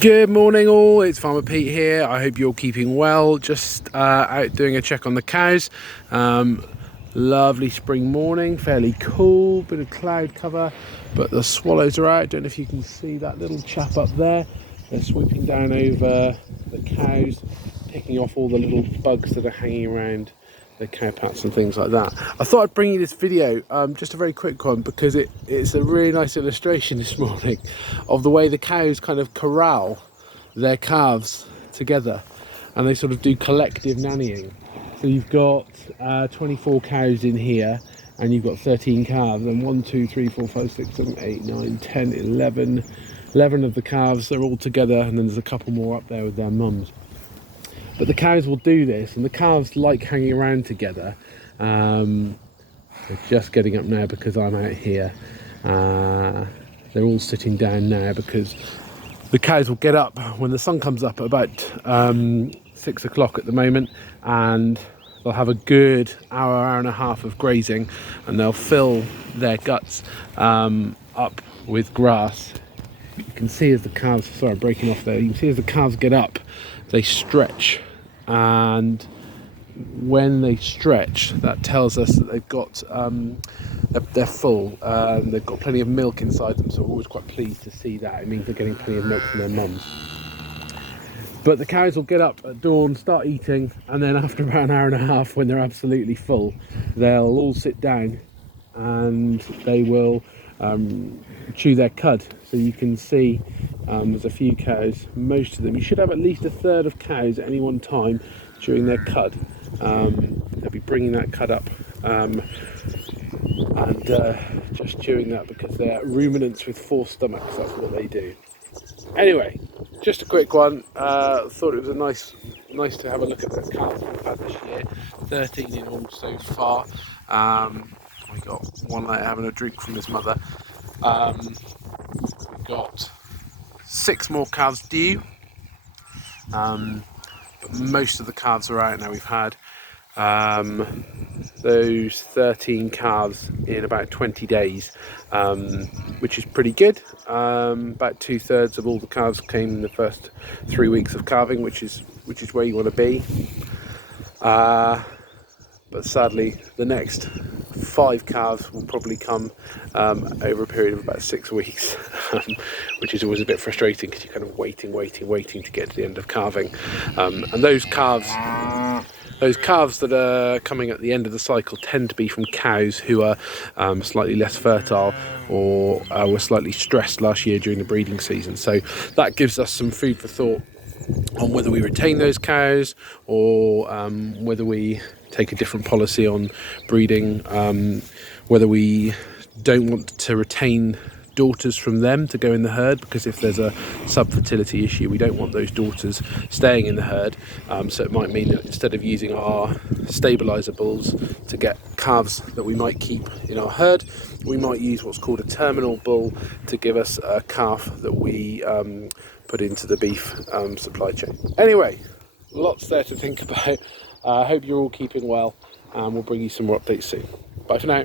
Good morning all, it's Farmer Pete here. I hope you're keeping well. Just out doing a check on the cows. Lovely spring morning, fairly cool, bit of cloud cover, but the swallows are out. Don't know if you can see that little chap up there. They're swooping down over the cows, picking off all the little bugs that are hanging around the cow pats and things like that. I thought I'd bring you this video, just a very quick one, because it's a really nice illustration this morning of the way the cows kind of corral their calves together, and they sort of do collective nannying. So you've got 24 cows in here, and you've got 13 calves, and 1, 2, 3, 4, 5, 6, 7, 8, 9, 10, 11 of the calves, they're all together, and then there's a couple more up there with their mums. But the cows will do this, and the calves like hanging around together. They're just getting up now because I'm out here. They're all sitting down now because the cows will get up when the sun comes up at about 6 o'clock at the moment, and they'll have a good hour and a half of grazing, and they'll fill their guts up with grass. You can see as the calves, sorry I'm breaking off there, you can see as the calves get up, they stretch, and when they stretch, that tells us that they've got they're full, they've got plenty of milk inside them, so we're always quite pleased to see that. It means they're getting plenty of milk from their mums. But the cows will get up at dawn, start eating, and then after about an hour and a half, when they're absolutely full, they'll all sit down and they will chew their cud. So you can see there's a few cows, most of them, you should have at least a third of cows at any one time chewing their cud. They'll be bringing that cud up and just chewing that because they're ruminants with 4 stomachs. That's what they do. Anyway, just a quick one. Thought it was nice to have a look at the calves we've had this year. 13 in all so far. We got one there having a drink from his mother. We've got 6 more calves due. But most of the calves are out now. We've had those 13 calves in about 20 days, which is pretty good. About 2/3 of all the calves came in the first 3 weeks of calving, which is where you want to be. But sadly, the next 5 calves will probably come over a period of about 6 weeks, which is always a bit frustrating because you're kind of waiting to get to the end of calving. And those calves that are coming at the end of the cycle tend to be from cows who are slightly less fertile or were slightly stressed last year during the breeding season. So that gives us some food for thought on whether we retain those cows or whether we take a different policy on breeding, whether we don't want to retain daughters from them to go in the herd, because if there's a subfertility issue, we don't want those daughters staying in the herd. So it might mean that instead of using our stabilizer bulls to get calves that we might keep in our herd, we might use what's called a terminal bull to give us a calf that we put into the beef supply chain. Anyway, lots there to think about. I hope you're all keeping well, and we'll bring you some more updates soon. Bye for now.